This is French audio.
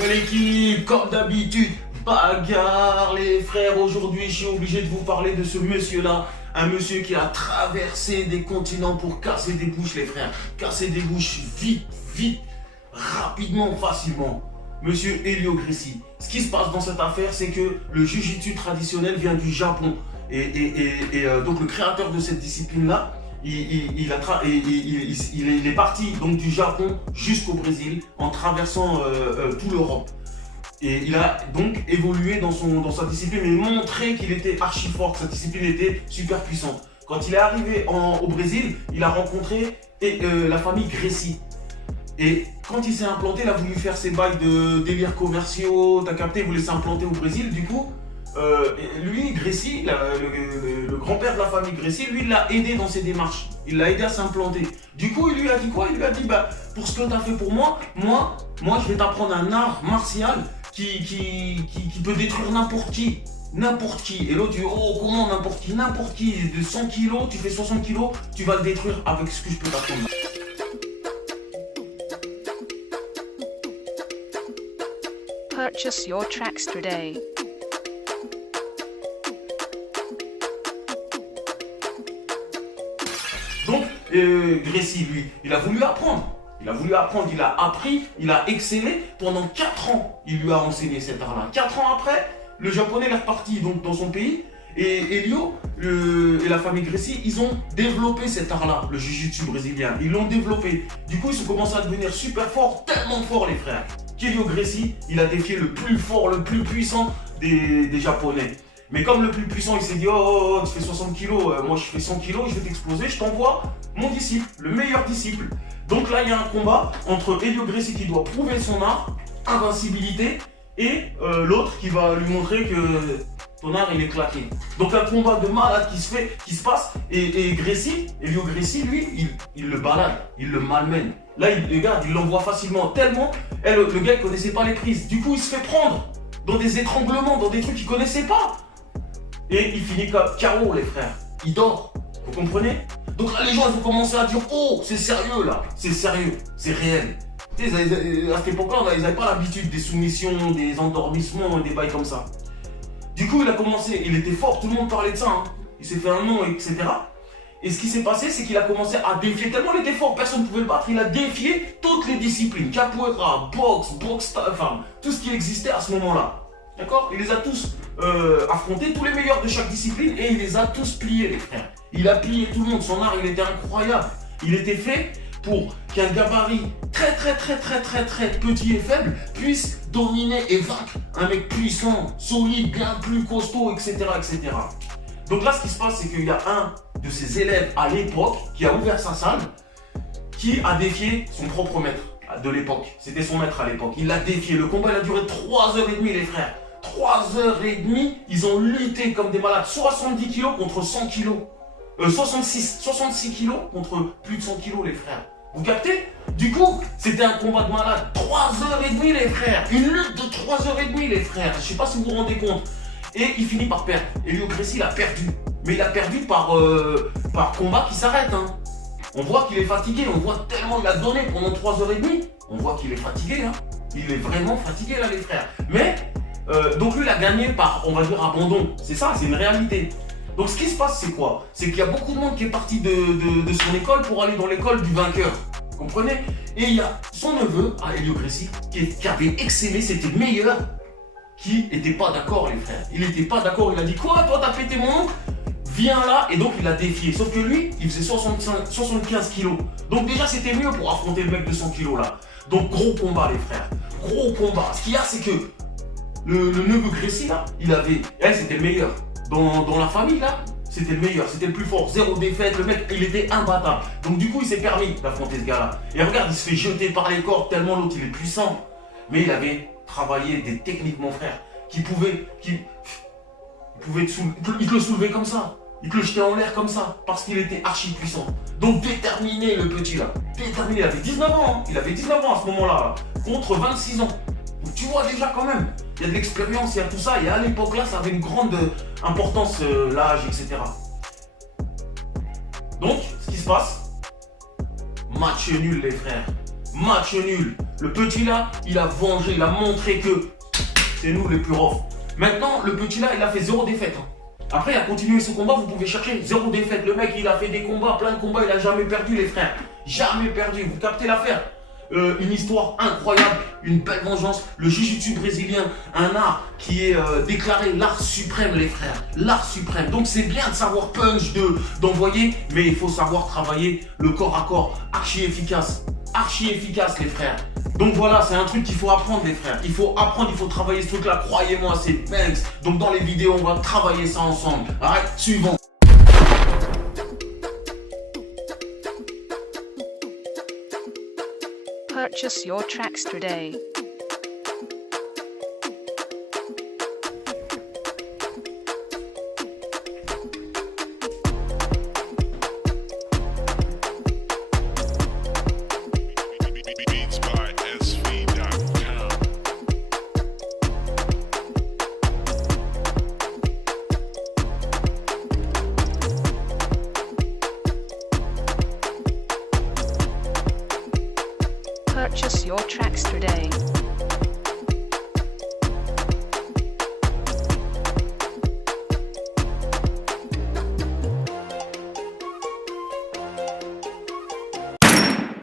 Ouais l'équipe, comme d'habitude, bagarre les frères. Aujourd'hui, je suis obligé de vous parler de ce monsieur-là. Un monsieur qui a traversé des continents pour casser des bouches les frères. Casser des bouches vite, vite, rapidement, facilement. Monsieur Helio Gracie. Ce qui se passe dans cette affaire, c'est que le jiu-jitsu traditionnel vient du Japon. Donc le créateur de cette discipline-là, il est parti donc du Japon jusqu'au Brésil en traversant toute l'Europe. Et il a donc évolué dans sa discipline et montré qu'il était archi fort, que sa discipline était super puissante. Quand il est arrivé au Brésil, il a rencontré la famille Gracie. Et quand il s'est implanté, il a voulu faire ses bails de délire commerciaux, t'as capté, il voulait s'implanter au Brésil. Du coup, lui, Gracie, le grand-père de la famille Gracie, lui, il l'a aidé dans ses démarches. Il l'a aidé à s'implanter. Du coup, il lui a dit quoi? Il lui a dit, bah, pour ce que tu as fait pour moi, je vais t'apprendre un art martial qui peut détruire n'importe qui. N'importe qui. Et l'autre dit, oh, comment n'importe qui? N'importe qui. De 100 kilos, tu fais 60 kilos, tu vas le détruire avec ce que je peux t'apprendre. Purchase your tracks today. Donc, Gracie, lui, il a voulu apprendre. Il a appris, il a excellé pendant 4 ans. Il lui a enseigné cet art-là. 4 ans après, le japonais est reparti donc, dans son pays. Et Helio et la famille Gracie, ils ont développé cet art-là, le jiu-jitsu brésilien. Ils l'ont développé. Du coup, ils ont commencé à devenir super forts, tellement forts les frères. Helio Gracie, il a défié le plus fort, le plus puissant des Japonais. Mais comme le plus puissant, il s'est dit, oh, tu fais 60 kilos, moi je fais 100 kilos, je vais t'exploser, je t'envoie mon disciple, le meilleur disciple. Donc là, il y a un combat entre Helio Gracie qui doit prouver son art, invincibilité, et l'autre qui va lui montrer que ton art, il est claqué. Donc un combat de malade qui se passe, et Gracie, Helio Gracie, lui, il le balade, il le malmène. Là, regarde, il l'envoie facilement, tellement, le gars, il connaissait pas les prises. Du coup, il se fait prendre dans des étranglements, dans des trucs qu'il connaissait pas. Et il finit comme KO les frères. Il dort. Vous comprenez? Donc là les gens ils vont commencer à dire oh c'est sérieux là. C'est sérieux. C'est réel. Tu sais, à cette époque-là, ils n'avaient pas l'habitude des soumissions, des endormissements et des bails comme ça. Du coup il a commencé, il était fort, tout le monde parlait de ça. Hein. Il s'est fait un nom, etc. Et ce qui s'est passé, c'est qu'il a commencé à défier, tellement il était fort, personne ne pouvait le battre, il a défié toutes les disciplines. Capoeira, boxe, enfin, tout ce qui existait à ce moment-là. D'accord? Il les a tous affrontés, tous les meilleurs de chaque discipline, et il les a tous pliés, les frères. Il a plié tout le monde, son art, il était incroyable. Il était fait pour qu'un gabarit très petit et faible puisse dominer et vaincre un mec puissant, solide, bien plus costaud, etc. Donc là, ce qui se passe, c'est qu'il y a un de ses élèves à l'époque qui a ouvert sa salle, qui a défié son propre maître de l'époque. C'était son maître à l'époque. Il l'a défié. Le combat, il a duré 3h30, les frères. 3h30, ils ont lutté comme des malades. 70 kilos contre 100 kilos. 66 kilos contre plus de 100 kilos, les frères. Vous captez? Du coup, c'était un combat de malade. 3h30, les frères. Une lutte de 3h30, les frères. Je sais pas si vous vous rendez compte. Et il finit par perdre. Helio Gracie, il a perdu. Mais il a perdu par combat qui s'arrête. Hein. On voit qu'il est fatigué. On voit tellement il a donné pendant 3h30. On voit qu'il est fatigué. Hein. Il est vraiment fatigué, là, les frères. Mais, donc lui, il a gagné par, on va dire, abandon. C'est ça, c'est une réalité. Donc ce qui se passe, c'est quoi? C'est qu'il y a beaucoup de monde qui est parti de son école pour aller dans l'école du vainqueur. Vous comprenez? Et il y a son neveu, Helio Gracie, qui avait excellé, c'était meilleur, qui n'était pas d'accord, les frères. Il n'était pas d'accord, il a dit quoi? Toi, t'as pété mon oncle? Viens là, et donc il l'a défié. Sauf que lui, il faisait 75 kilos. Donc déjà, c'était mieux pour affronter le mec de 100 kilos là. Donc gros combat, les frères. Gros combat. Ce qu'il y a, c'est que le neveu Gracie là, c'était le meilleur. Dans la famille là, c'était le meilleur, c'était le plus fort, 0 défaite, le mec il était imbattable. Donc du coup il s'est permis d'affronter ce gars là. Et regarde, il se fait jeter par les cordes tellement l'autre il est puissant. Mais il avait travaillé des techniques mon frère, il te le soulevait comme ça, il te le jetait en l'air comme ça, parce qu'il était archi puissant. Donc déterminé le petit là, déterminé, il avait 19 ans, hein. Il avait 19 ans à ce moment-là, contre 26 ans. Donc tu vois déjà quand même, il y a de l'expérience, il y a tout ça, et à l'époque là, ça avait une grande importance, l'âge, etc. Donc, ce qui se passe, match nul les frères, match nul. Le petit là, il a vengé, il a montré que c'est nous les plus roughs. Maintenant, le petit là, il a fait 0 défaite. Après, il a continué ce combat, vous pouvez chercher 0 défaite. Le mec, il a fait des combats, plein de combats, il a jamais perdu les frères. Jamais perdu, vous captez l'affaire. Une histoire incroyable, une belle vengeance. Le jiu-jitsu brésilien, un art qui est déclaré l'art suprême, les frères. L'art suprême. Donc c'est bien de savoir punch, d'envoyer, mais il faut savoir travailler le corps à corps. Archi efficace. Archi efficace, les frères. Donc voilà, c'est un truc qu'il faut apprendre, les frères. Il faut apprendre, il faut travailler ce truc-là. Croyez-moi, c'est banks. Donc dans les vidéos, on va travailler ça ensemble. Arrête, suivant. Purchase your tracks today. Beats by SV.com. Purchase your tracks today.